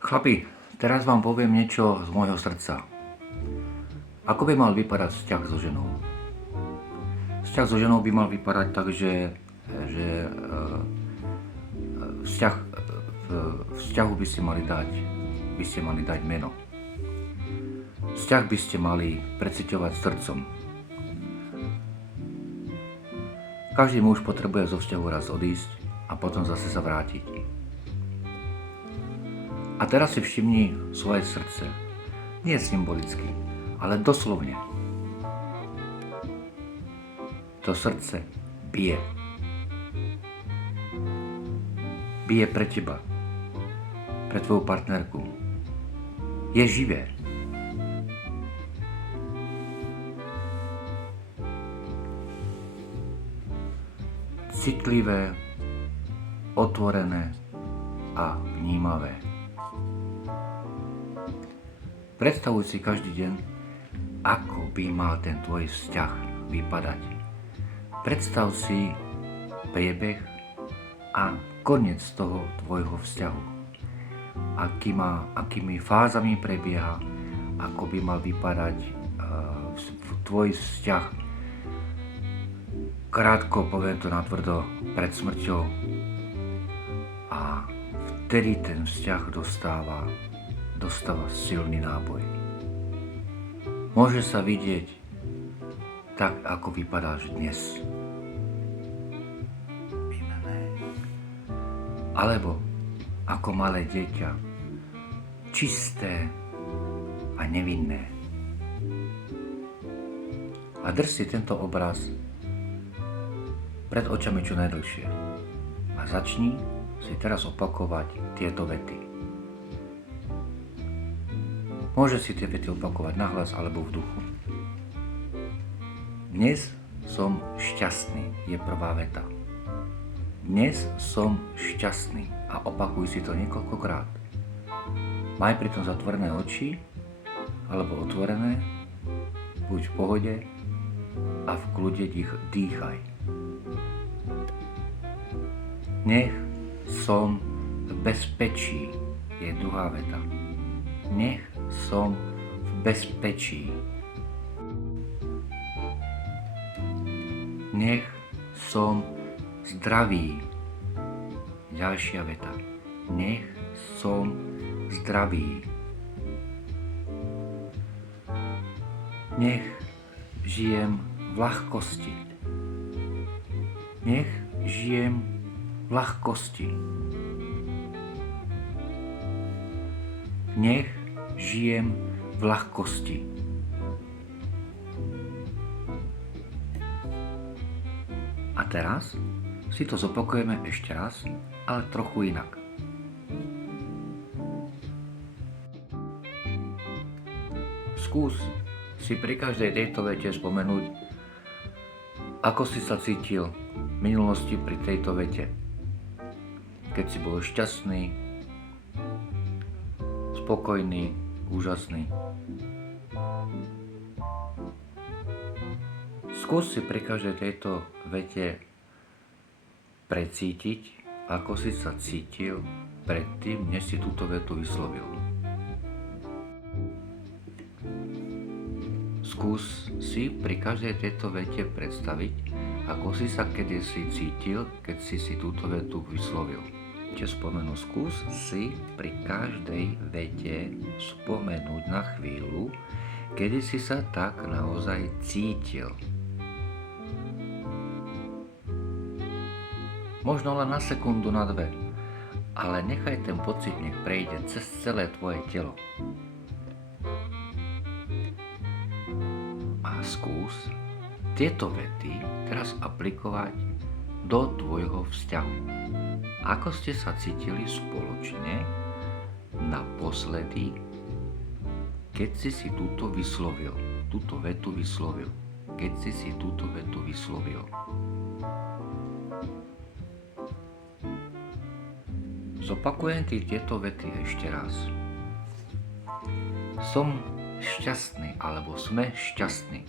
Chlapi, teraz vám poviem niečo z môjho srdca. Ako by mal vypadať vzťah so ženou? Vzťah so ženou by mal vypadať tak, že vzťahu by ste mali dať meno. Vzťah by ste mali preciťovať srdcom. Každý muž potrebuje zo vzťahu raz odísť a potom zase sa vrátiť. A teraz si všimni svoje srdce. Nie symbolicky, ale doslovne. To srdce bije. Bije pre teba, pre tvoju partnerku. Je živé. Citlivé, otvorené a vnímavé. Predstavuj si každý deň, ako by mal ten tvoj vzťah vypadať. Predstav si priebeh a koniec toho tvojho vzťahu. Akými fázami prebieha, ako by mal vypadať tvoj vzťah. Krátko, poviem to natvrdo, pred smrťou. A vtedy ten vzťah dostáva silný náboj. Môže sa vidieť tak, ako vypadáš dnes. Alebo ako malé dieťa, čisté a nevinné. A drž si tento obraz pred očami čo najdlhšie. A začni si teraz opakovať tieto vety. Môže si tie vety opakovať nahlas alebo v duchu. Dnes som šťastný, je prvá veta. Dnes som šťastný a opakuj si to niekoľkokrát. Maj pritom zatvorené oči alebo otvorené, buď v pohode a v kľude dýchaj. Nech som v bezpečí je druhá veta. Nech som v bezpečí. Nech som zdravý. Ďalšia veta. Nech som zdravý. Nech žijem v ľahkosti. Nech žijem v ľahkosti. Nech žijem v ľahkosti. A teraz si to zopakujeme ešte raz, ale trochu inak. Skús si pri každej tejto vete spomenúť, ako si sa cítil v minulosti pri tejto vete. Keď si bol šťastný, spokojný, úžasný. Skús si pri každej tejto vete precítiť, ako si sa cítil predtým, než si túto vetu vyslovil. Skús si pri každej tejto vete predstaviť, ako si sa kedysi cítil, keď si túto vetu vyslovil. Spomenú, skús si pri každej vete spomenúť na chvíľu, kedy si sa tak naozaj cítil. Možno len na sekundu, na dve, ale nechaj ten pocit, nech prejde cez celé tvoje telo. A skús tieto vety teraz aplikovať do tvojho vzťahu. Ako ste sa cítili spoločne naposledy, keď si túto vetu vyslovil. Keď si túto vetu vyslovil. Zopakujem ti tieto vety ešte raz. Som šťastný, alebo sme šťastní.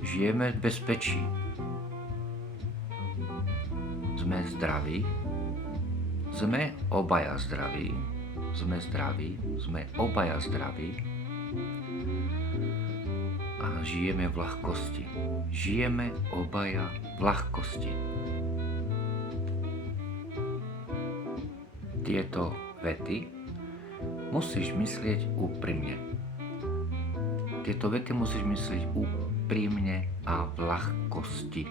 Žijeme v bezpečí. Sme zdraví. Sme obaja zdraví. sme zdraví, sme obaja zdraví a žijeme v ľahkosti. Žijeme obaja v ľahkosti. Tieto vety musíš myslieť úprimne. Tieto vety musíš myslieť úprimne a v ľahkosti.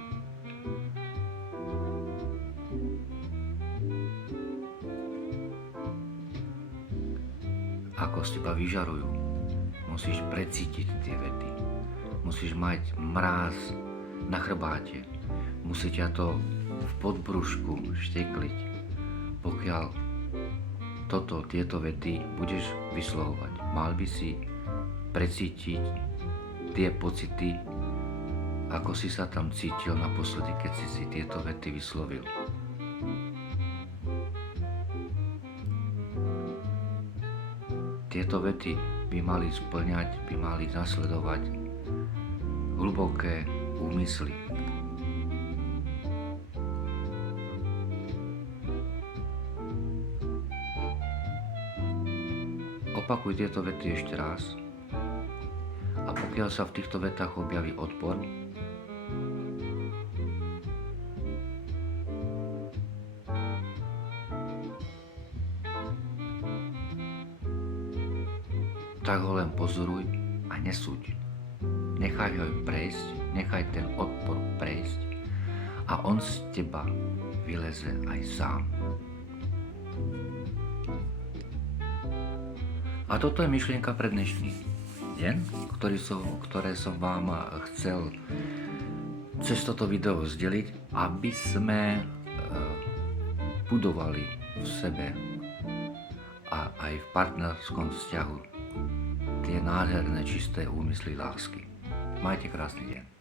Ako z teba vyžarujú. Musíš precítiť tie vety. Musíš mať mráz na chrbáte. Musí ťa to v podbrušku štekliť, pokiaľ tieto vety budeš vyslovovať. Mal by si precítiť tie pocity, ako si sa tam cítil naposledy, keď si tieto vety vyslovil. Tieto vety by mali spĺňať, by mali nasledovať hlboké úmysly. Opakuj tieto vety ešte raz a pokiaľ sa v týchto vetách objaví odpor, tak ho len pozoruj a nesúď. Nechaj ho prejsť, nechaj ten odpor prejsť a on z teba vyleze aj sám. A toto je myšlienka pre dnešný deň, ktoré som vám chcel cez toto video zdeliť, aby sme budovali v sebe a aj v partnerskom vzťahu tie nádherné čisté úmysly lásky. Majte krásny deň.